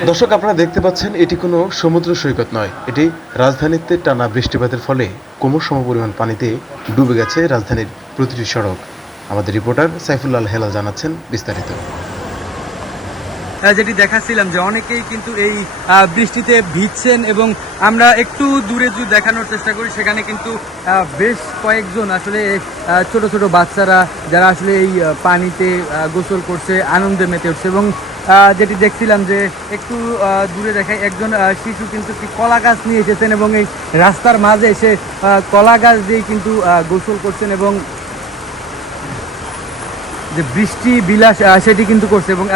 দর্শক, আপনারা দেখতে পাচ্ছেন এটি কোনো সমুদ্র সৈকত নয়, এটি রাজধানীতে টানা বৃষ্টিপাতের ফলে কোমর সমপরিমাণ পানিতে ডুবে গেছে রাজধানীর প্রতিটি সড়ক। আমাদের রিপোর্টার সাইফুল্লাহ হেলাল জানাচ্ছেন বিস্তারিত। যেটি দেখাচ্ছিলাম যে অনেকেই কিন্তু এই বৃষ্টিতে ভিজছেন এবং আমরা একটু দূরে যদি দেখানোর চেষ্টা করি সেখানে কিন্তু বেশ কয়েকজন আসলে ছোট ছোট বাচ্চারা যারা আসলে এই পানিতে গোসল করছে, আনন্দে মেতে উঠছে এবং যেটি দেখছিলাম যে একটু দূরে দেখায় একজন শিশু কিন্তু একটি কলা গাছ নিয়ে এসেছেন এবং এই রাস্তার মাঝে এসে কলা গাছ দিয়ে কিন্তু গোসল করছেন এবং যে বৃষ্টি বিলাস সেটি কিন্তু করছে এবং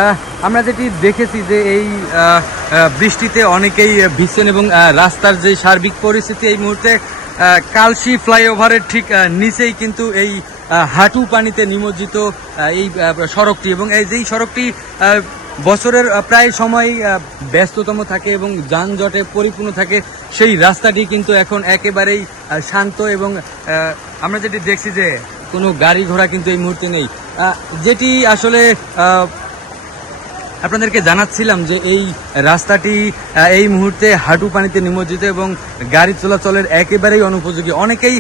আমরা যেটি দেখেছি যে এই বৃষ্টিতে অনেকেই ভিজছেন এবং রাস্তার যে সার্বিক পরিস্থিতি এই মুহূর্তে কালশি ফ্লাইওভারের ঠিক নিচেই কিন্তু এই হাঁটু পানিতে নিমজ্জিত এই সড়কটি এবং এই যেই সড়কটি বছরের প্রায় সময় ব্যস্ততম থাকে এবং যানজটে পরিপূর্ণ থাকে, সেই রাস্তাটি কিন্তু এখন একেবারেই শান্ত এবং আমরা যেটি দেখছি যে কোনো গাড়ি ঘোড়া কিন্তু এই মুহূর্তে নেই। যেটি আসলে আপনাদেরকে জানাচ্ছিলাম যে এই রাস্তাটি এই মুহূর্তে হাঁটু পানিতে নিমজ্জিত এবং গাড়ি চলাচলের একেবারেই অনুপযোগী। অনেকেই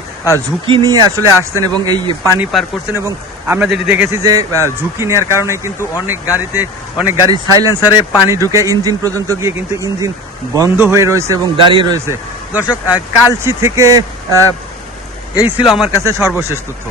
ঝুঁকি নিয়ে আসলে আসছেন এবং এই পানি পার করছেন এবং আমরা যেটি দেখেছি যে ঝুঁকি নেওয়ার কারণে কিন্তু অনেক গাড়ির সাইলেন্সারে পানি ঢুকে ইঞ্জিন পর্যন্ত গিয়ে কিন্তু ইঞ্জিন বন্ধ হয়ে রয়েছে এবং দাঁড়িয়ে রয়েছে। দর্শক, কালচি থেকে এই ছিল আমার কাছে সর্বশেষ তথ্য।